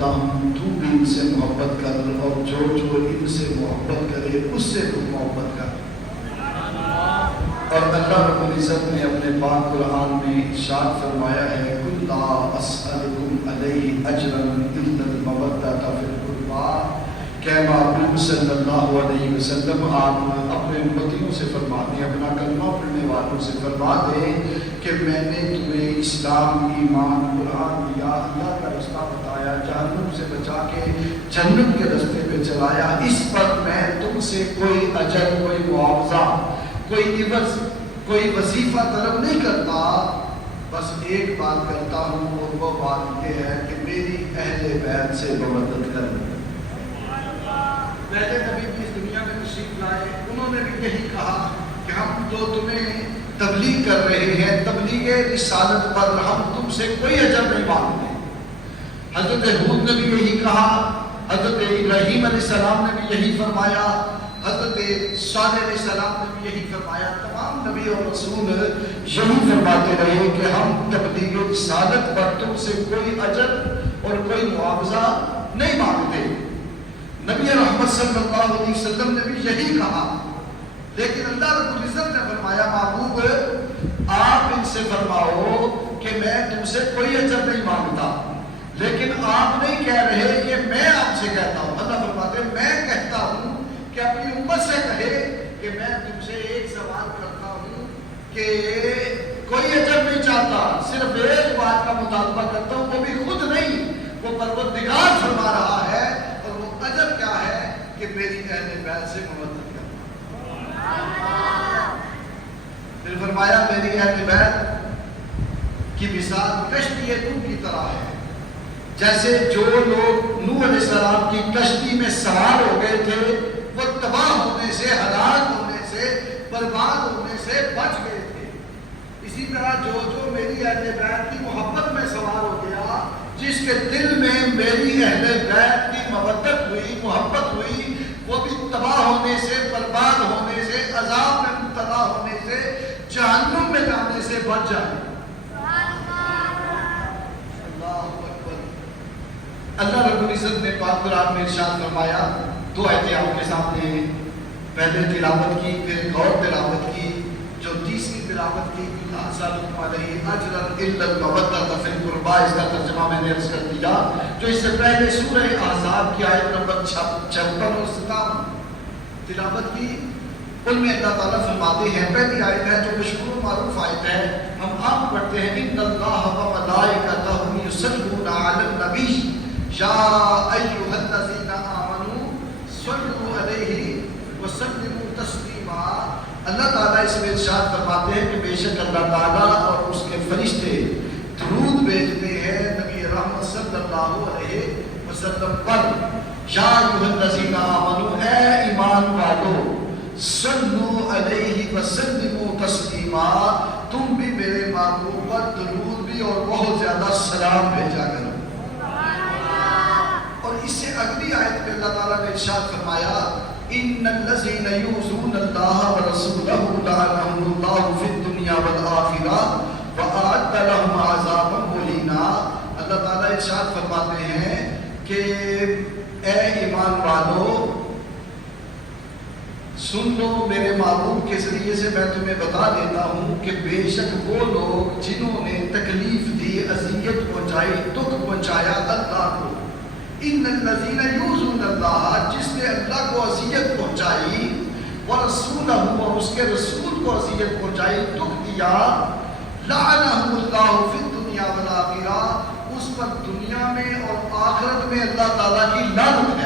کرتا ہوں تو بھی ان سے محبت کر، اور جو جو ان سے محبت کرے اس سے تو محبت کر۔ اور اللہ رب العزت نے اپنے پاک قرآن میں ارشاد فرمایا ہے قُلْ لَا أَسْأَلُكُمْ عَلَيْهِ أَجْرًا إِلَّا الْمَوَدَّةَ فِي الْقُرْبَىٰ کہ محبوب صلی اللہ علیہ وسلم آپ اپنے امتیوں سے فرما دیں، اپنا کلمہ پڑھنے والوں سے فرما دیں کہ میں نے تمہیں اسلام، ایمان، قرآن دیا، اللہ کا رستہ بتایا، جہنم سے بچا کے جنت کے رستے پہ چلایا، اس پر میں تم سے کوئی اجر، کوئی معاوضہ، کوئی عوض، کوئی وظیفہ طلب نہیں کرتا، بس ایک بات کرتا ہوں اور وہ بات یہ ہے کہ میری اہل بیت سے مودت کرو۔ پہلے نبی بھی اس دنیا میں تشریف لائے، انہوں نے بھی یہی کہا کہ ہم جو تمہیں تبلیغ کر رہے ہیں، تبلیغ رسالت پر ہم تم سے کوئی اجر نہیں مانگتے۔ حضرت ہود نے بھی یہی کہا، حضرت ابراہیم علیہ السلام نے بھی یہی فرمایا، حضرت صالح علیہ السلام نے بھی یہی فرمایا، تمام نبی اور رسول یہی فرماتے رہے کہ ہم تبلیغ رسالت پر تم سے کوئی اجر اور کوئی معاوضہ نہیں مانگتے۔ نبی رحمت صلی اللہ علیہ وسلم نے بھی یہی کہا، لیکن اللہ رب العزت نے فرمایا محبوب آپ ان سے فرماؤ کہ میں تم سے کوئی اجر نہیں مانگتا، لیکن آپ نہیں کہہ رہے کہ میں آپ سے کہتا ہوں۔ اللہ فرماتے ہیں میں کہتا ہوں کہ اپنی امت سے کہے کہ میں تم سے ایک سوال کرتا ہوں کہ کوئی اجر نہیں چاہتا، صرف ایک بات کا مطالبہ کرتا ہوں، وہ بھی خود نہیں، وہ پروردگار فرما رہا ہے، اور وہ اجر کیا ہے کہ میری اہل بیت سے مودت کرنا۔ پھر فرمایا میری اہل بیت کی مثال کشتی نوح کی طرح ہے، جیسے جو لوگ نوح علیہ السلام کی کشتی میں سوار ہو گئے تھے وہ تباہ ہونے سے، ہلاک ہونے سے، برباد ہونے سے بچ گئے تھے، اسی طرح جو میری اہل بیت کی محبت میں سوار ہو گیا، جس کے دل میں میری اہل بیت کی مودت ہوئی، محبت ہوئی، وہ بھی تباہ ہونے سے، برباد ہونے سے، عذاب میں مبتلا ہونے سے، جہنم میں جانے سے بچ جائے۔ اللہ رب العزت نے پاک قرآن میں ارشاد فرمایا، دو آیتیں آپ کے سامنے پہلے تلاوت کی، پھر ایک اور تلاوت کی، جو تیسری تلاوت کی لا أسألكم عليه أجرا إلا المودة في القربى، اس کا ترجمہ میں نے عرض کر دیا، جو اس سے پہلے سورہ احزاب کی آیت نمبر 56 اور 57 تلاوت کی، ان میں اللہ تعالیٰ فرماتے ہیں، پہلی آیت ہے جو مشہور و معروف آیت ہے، ہم عام پڑھتے ہیں، ان اللہ وملائکتہ یصلون علی النبی یا ایھا الذین آمنوا صلوا علیہ وسلموا تسلیما۔ اللہ تعالیٰ اس میں ارشاد فرماتے ہیں کہ بے شک اللہ تعالیٰ اور اس کے فرشتے درود بھیجتے ہیں نبی رحمت صلی اللہ علیہ وسلم پر۔ یا ایھا الذین آمنوا، اے ایمان والو، صلوا علیہ وسلموا تسلیما، تم بھی میرے محبوب پر درود بھی اور بہت زیادہ سلام بھیجا کرو۔ اور اس سے اگلی آیت میں اللہ تعالیٰ نے ارشاد فرمایا، ان الذین یؤذون اللہ ورسولہ لعنہم اللہ فی الدنیا والآخرہ وأعد لهم عذابا مہینا۔ اللہ تعالیٰ ارشاد فرماتے ہیں کہ اے ایمان والو سن لو، میرے محبوب کے ذریعے سے میں تمہیں بتا دیتا ہوں کہ بے شک وہ لوگ جنہوں نے تکلیف دی، اذیت پہنچائی، دکھ پہنچایا اللہ کو، ان الذین یؤذون اللہ، جس نے اللہ کو اذیت پہنچائی، ورسولہ، اور اس کے رسول کو اذیت پہنچائی، دکھ دیا، لعنہم اللہ فی الدنیا والآخرہ، اس پر دنیا میں اور آخرت میں اللہ تعالیٰ کی لعنت